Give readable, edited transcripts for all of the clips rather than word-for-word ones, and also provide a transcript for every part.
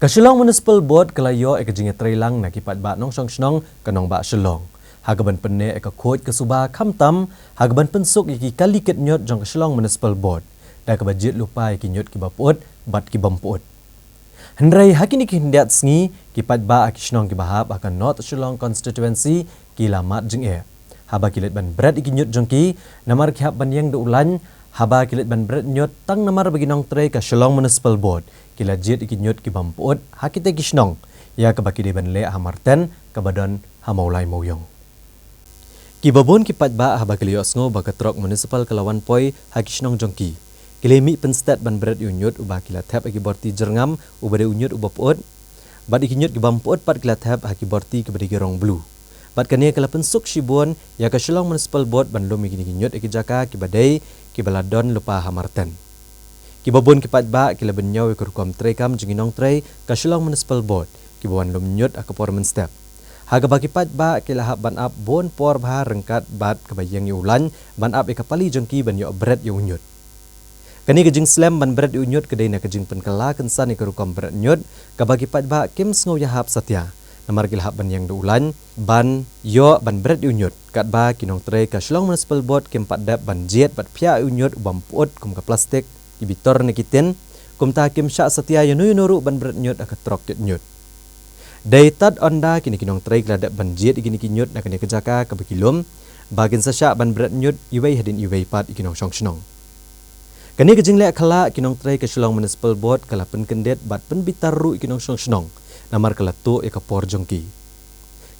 Kasilong Municipal Board kalayo ekajinga trailang nakipat ba nong song kanong ba Shillong. Hagaban penne eka khoj kasuba khamtam hagaban pensuk iki kaliket nyot jong Kasilong Municipal Board. Da kabajit lupa iki nyot kibapot bat kibampot. Hendrai hakini kindiat sngi kipat ba akishnong kibahap akan North Shillong constituency kilamat jeng e. Haba kilet ban bread iki nyot jongki namar kihap ban yang ulan haba kilet ban bread nyot tang namar bagi nong tray ka Shillong Municipal Board. Kila jit iki nyot kibampot hakite kishnong ya kabaki de ban le hamarten kabadon hamaulai moyong. Kibabon kipat ba haba kilios ngo bakatrok municipal kalawan poi hakishnong jongki. Kilemi penstat ban bread unyot uba kila tap aki borti jerngam ubade unyot ubapot. Bad iki nyot kibampot pat kila tap haki borti kebadi gerong blue. Bad kania kala pensuk shibon ya ka Shillong Municipal Board ban lom iki nyot iki jaka kibadai kibaladon lupa hamarten. Kibabon kipat ba kila benyaw ikurkom tray kam jinginong tray ka Shillong Municipal Board kibawan lumnyot akaporman step. Haga ba kipat ba kila hab ban up bon por bah rengkat bat kabayang yulan ban up ikapali jengki ban yo bread yu nyot. Kani kejing slam ban bread yu nyot kedai na kejing penkala kensan ikurkom bread nyot kabagi kipat ba kim sngo yahap satya. Namar kila hab ban yang ulan ban yo ban bread yu nyot kat ba kinong tray ka Shillong Municipal Board kim pat dap ban jet bat pia yu nyot ubampot kum ka plastik ibitor nikitin kumta kim syak setia yunu ban berat nyot akatrok ket nyot. Dai tad onda kini kinong tray gladak ban jet igini kinyot nak kini kejaka kabakilom bagin sa syak ban berat nyot iwei hadin iwei pat ikinong song-snong. Kani kejing lek kala kinong tray ke Shillong Municipal Board kala pen kendet bat pen bitaru ikinong song-snong namar kala tu ikapor jongki.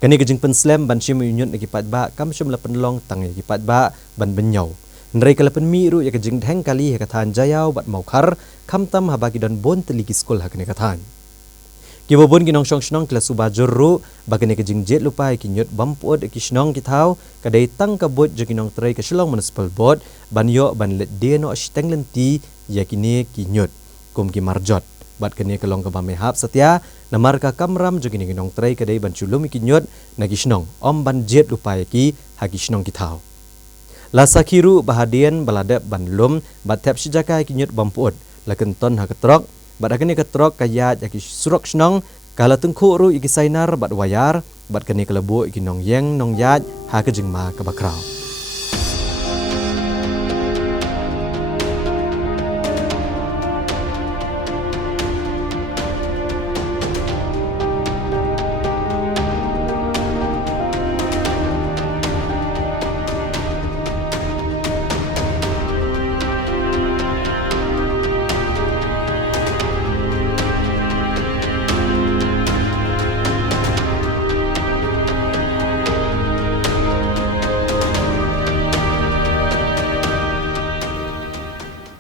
Kani kejing pen slam ban shim nyot nakipat ba kam shim la penlong tang ikipat ba ban benyaw. Nrai kala penmiru ya kejing dheng kali ya kathan jayau bat maukar khamtam habagi don bon teliki skol hakne kathan. Kibobon kinong song-snong kala suba jorru bagane kejing jet lupa kinyot bampod kishnong kithau kadai tang kabot jokinong tray ka Shillong Municipal Board banyo ban let deno ashteng lenti yakini kinyot kum ki marjot bat kene kalong ka bamehap satya namar ka kamram jokini kinong tray kadai ban chulum kinyot nagishnong om ban jet lupa ki hakishnong kithau. Lasa kiru bahadian baladap banlum batap sijaka kinyut bampuot lakenton hakatrok badakani katrok kayat yaki surok snong kala tengku ru iki sainar bat wayar bat kani kelebu iki nong yeng nong yat hakajing ma kabakrau.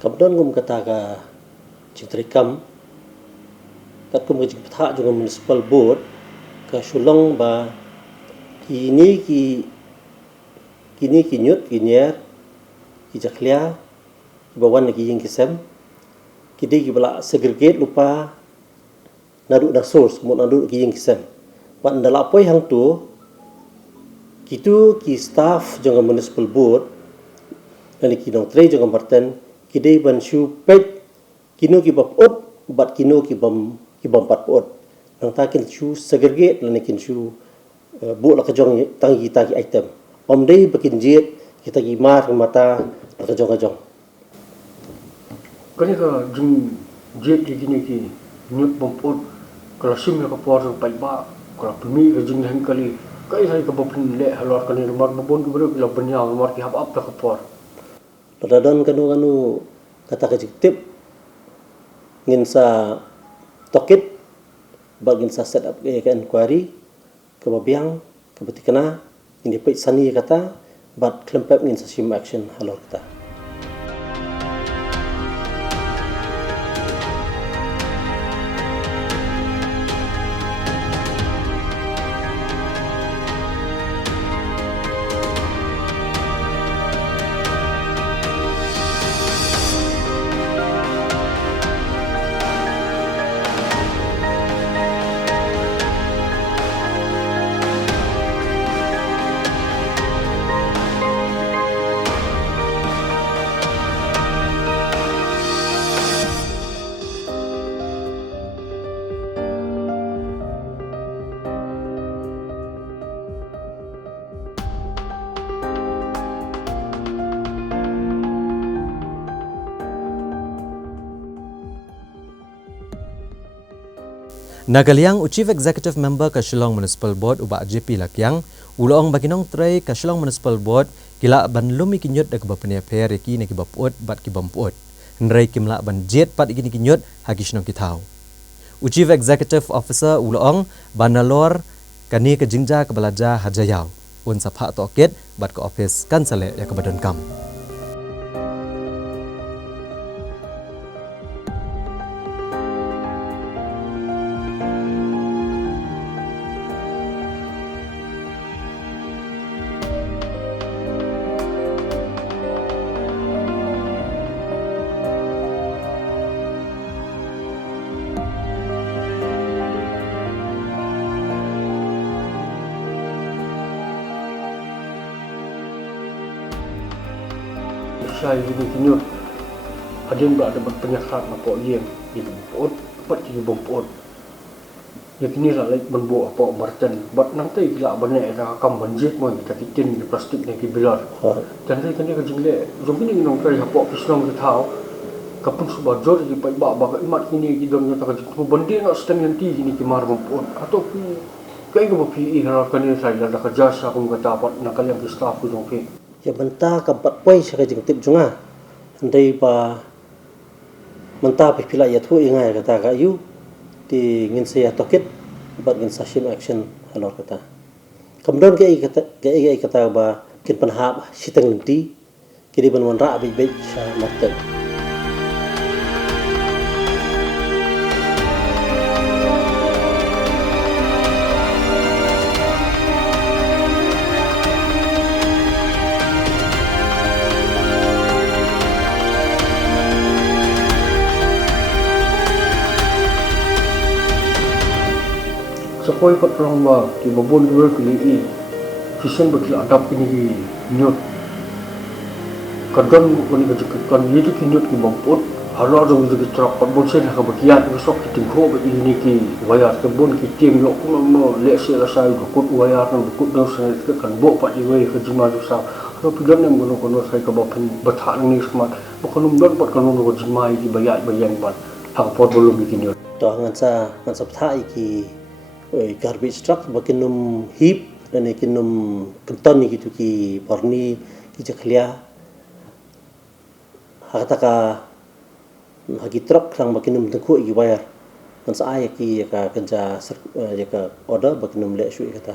Kapdon gum kata ka cingtrikam kat kum jing patha jung Municipal Board ka Shillong ba kini nyut kinyer ki jaklia ki bawan ki ying kisem kidi ki bala segregate lupa nadu da source mo nadu ki ying kisem ban dala poi hang tu kitu ki staff jung Municipal Board dan ki dong tray jung marten kidai ban shu pet kino ki bapot bat kino ki bam pat pot nang takin shu segregate lan kin shu bu la kajong tangi item om dei bakin jet kita ki mar mata la kajong kani ka jing jet ki kini ki nyut bompot kala sim ka por pai ba kala pemi ka jing hang kali kai sai ka bopin le halor kali mar bobon ki bro la benya mar ki hab up ka por Padadon kanu kata kejitip ngin sa tokit bagin sa set up ke inquiry ke babiang ke betikana ini pait sani kata bat klempep ngin sa sim action halor kata. Nagaliang Chief Executive Member ka Shillong Municipal Board uba JP Lakyang uloong baginong tray ka Shillong Municipal Board kila ban lumi kinyot dak ba peneper ki nagi bapuot bat ki bampuot nrai kimla ban jet pat igini kinyot hagi shnong kitaw. Chief Executive Officer uloong banalor kani ka jingja ka balaja hajayaw un sapha toket bat ka office kansale ya ka badan kam. Saya juga kinyut adin ba ada penyakit na po yem di bempot pat di bempot ya kini la like benbo apa marten bat nanti gila bane era kam banjit mo kita kitin di plastik ni kibilar dan saya kini ka jingle jom ni nong kari hapo pisnong ke tau kapun suba jor di pai ba imat kini ki dong ta ka jitu bandi na stem yanti kini ki mar bempot atau kai ko pi harar kani saya da ka jasa ko ka tapat na kalian ki staff ko jong ke ya mentah ka pat poi sa ka jing tip junga andai pa mentah pe pila ya thu ingai kata ka yu ti ngin se ya toket bat ngin session action halor kata kemudian ke kata ba kin panhab sitang nanti kiri ban ra be be sa maten Sakoi pat orang ba ki babon dua kili i kisen bakil adap kini nyot kadang kini kejekan itu kinyot ki bampot halar dong itu truk pat bon sen ka bakiat besok kiting ho ba ini ki wayar kebon ki tim yo ko mo le se la sai ko kut wayar nang kut no se kan bo pat i we ka jima du sa ro pidan nem gono kono sai ka bapen bathan ni smart bokonum don pat kono ko jima ki bayat bayang pat hang pot bolum kinyot to ngan sa thai ki garbage truck bakinum hip dan ikinum kenton ni gitu ki porni ki jaklia hakata hagi truck sang bakinum tengku ki bayar kan sa ay ki ka kenja ya ka order bakinum le shu kata